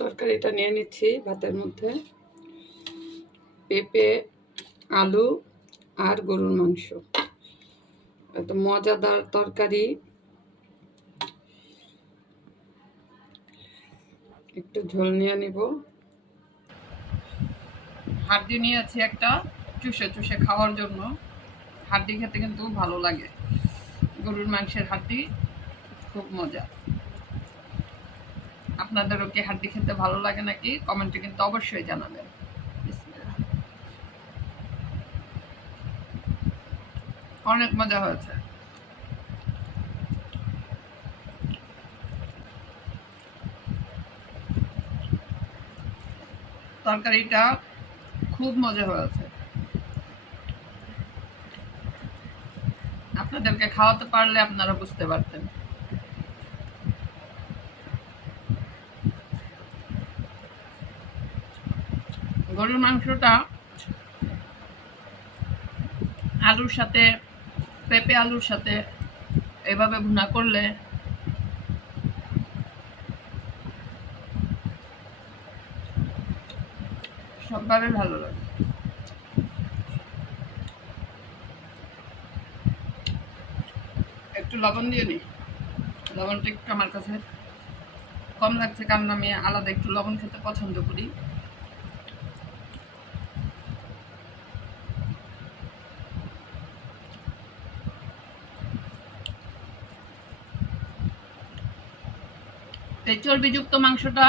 তরকারিটা নিয়ে নিচ্ছি ভাতের মধ্যে। পেঁপে, আলু আর গরুর মাংস, এত মজাদার তরকারি। একটু ঝোল নিয়ে নিব। হাড্ডি নিয়েছি একটা, চুষে চুষে খাওয়ার জন্য। হাড্ডি খেতে কিন্তু ভালো লাগে, গরুর মাংসের হাড্ডি খুব মজা। আপনাদেরও কি হাড্ডি খেতে ভালো লাগে নাকি কমেন্টে কিন্তু অবশ্যই জানাবেন। অনেক মজা হয়েছে। তরকারিটা খুব মজা হয়েছে। আপনাদেরকে খাওয়াতে পারলে আপনারা বুঝতে পারতেন। গরুর মাংসটা আলুর সাথে, পেঁপে আলুর সাথে এভাবে ভুনা করলে সবভাবে ভালো লাগে। একটু লবণ দিয়ে নিই। লবণটা একটু আমার কাছে কম লাগছে, কারণ আমি আলাদা একটু লবণ খেতে পছন্দ করি। এই চর্বিযুক্ত মাংসটা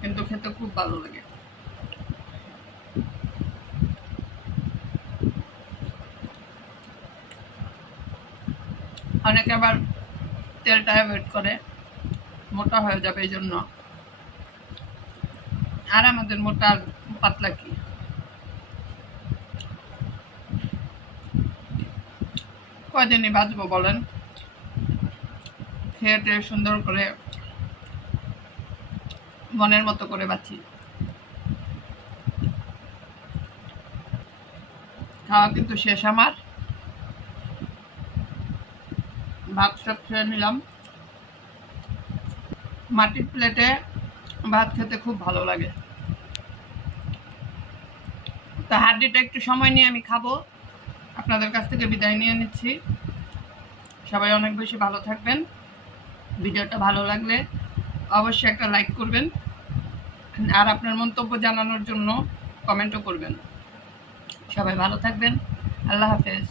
কিন্তু খেতে খুব ভালো লাগে। অনেকে আবার তেলটা অ্যাভয়েড করে, মোটা হয়ে যাবে এই জন্য। আর আমাদের মোটা পাতলা কি, কয়দিনই বাঁচবো বলেন? খেয়ে সুন্দর করে মনের মতো করে বাঁচি। খাওয়া কিন্তু শেষ আমার। ভাত সব খেয়ে নিলাম। মাটির প্লেটে ভাত খেতে খুব ভালো লাগে। তা হাড্ডিটা একটু সময় নিয়ে আমি খাবো। আপনাদের কাছ থেকে বিদায় নিয়ে নিচ্ছি। সবাই অনেক বেশি ভালো থাকবেন। ভিডিওটা ভালো লাগলে অবশ্যই একটা লাইক করবেন, আর আপনার মন্তব্য জানানোর জন্য কমেন্টও করবেন। সবাই ভালো থাকবেন। আল্লাহ হাফেজ।